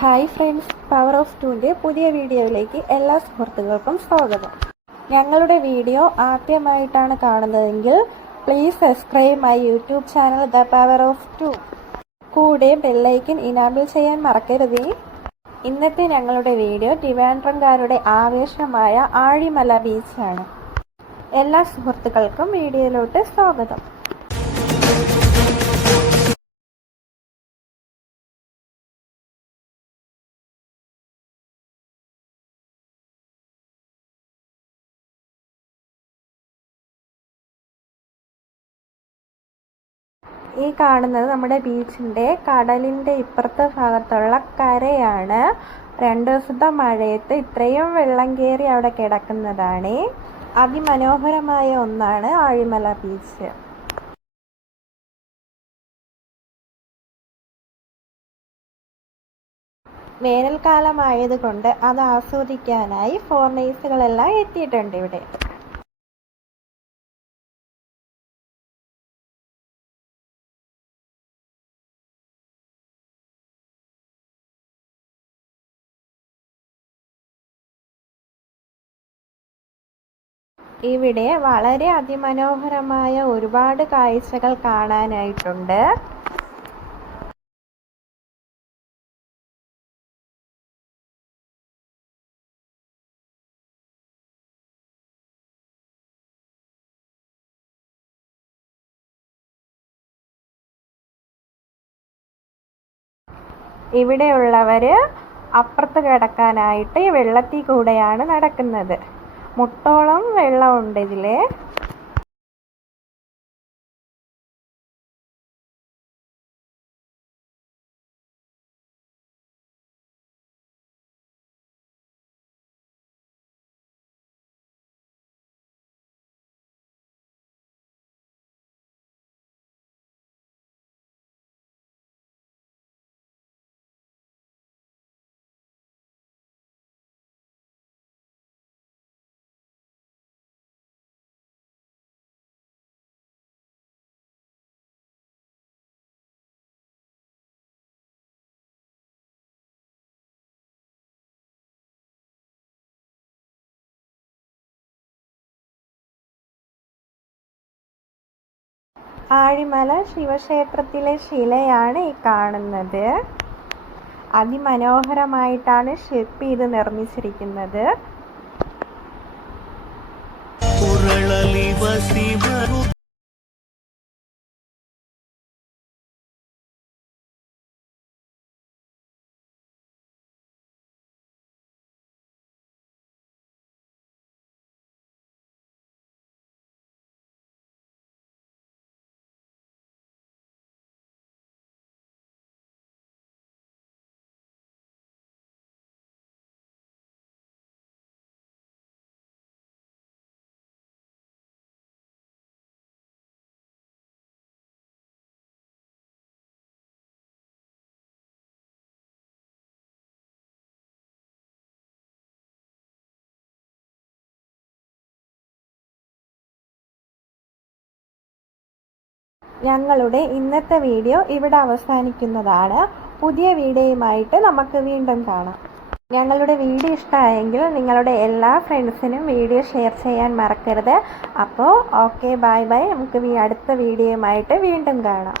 Hi friends, power of ടൂൻ്റെ പുതിയ വീഡിയോയിലേക്ക് എല്ലാ സുഹൃത്തുക്കൾക്കും സ്വാഗതം. ഞങ്ങളുടെ വീഡിയോ ആദ്യമായിട്ടാണ് കാണുന്നതെങ്കിൽ please subscribe my YouTube channel the power of two. കൂടെ ബെല്ലൈക്കൻ ഇനാബിൾ ചെയ്യാൻ മറക്കരുതേ. ഇന്നത്തെ ഞങ്ങളുടെ വീഡിയോ ട്രിവാൻഡ്രംകാരുടെ ആവേശമായ ആഴിമല ബീച്ചാണ്. എല്ലാ സുഹൃത്തുക്കൾക്കും വീഡിയോയിലോട്ട് സ്വാഗതം. ഈ കാണുന്നത് നമ്മുടെ ബീച്ചിൻ്റെ കടലിൻ്റെ ഇപ്പുറത്തെ ഭാഗത്തുള്ള കരയാണ്. 2 ദിവസത്തെ മഴയത്ത് ഇത്രയും വെള്ളം കയറി അവിടെ കിടക്കുന്നതാണ്. അതിമനോഹരമായ ഒന്നാണ് ആഴിമല ബീച്ച്. വേനൽക്കാലമായതുകൊണ്ട് അത് ആസ്വദിക്കാനായി ഫോറിനേഴ്സുകളെല്ലാം എത്തിയിട്ടുണ്ട് ഇവിടെ. ഇവിടെ വളരെ അതിമനോഹരമായ ഒരുപാട് കാഴ്ചകൾ കാണാനായിട്ടുണ്ട്. ഇവിടെയുള്ളവർ അപ്പുറത്ത് കിടക്കാനായിട്ട് വെള്ളത്തിൽ കൂടെയാണ് നടക്കുന്നത്. മുട്ടോളം വെള്ളമുണ്ട് ഇതിൽ. ആഴിമല ശിവക്ഷേത്രത്തിലെ ശിലയാണ് ഈ കാണുന്നത്. അതിമനോഹരമായിട്ടാണ് ശില്പി ഇത് നിർമ്മിച്ചിരിക്കുന്നത്. ഞങ്ങളുടെ ഇന്നത്തെ വീഡിയോ ഇവിടെ അവസാനിക്കുന്നതാണ്. പുതിയ വീഡിയോയുമായിട്ട് നമുക്ക് വീണ്ടും കാണാം. ഞങ്ങളുടെ വീഡിയോ ഇഷ്ടമായെങ്കിൽ നിങ്ങളുടെ എല്ലാ ഫ്രണ്ട്സിനും വീഡിയോ ഷെയർ ചെയ്യാൻ മറക്കരുത്. അപ്പോൾ ഓക്കെ, ബൈ ബൈ. നമുക്ക് അടുത്ത വീഡിയോയുമായിട്ട് വീണ്ടും കാണാം.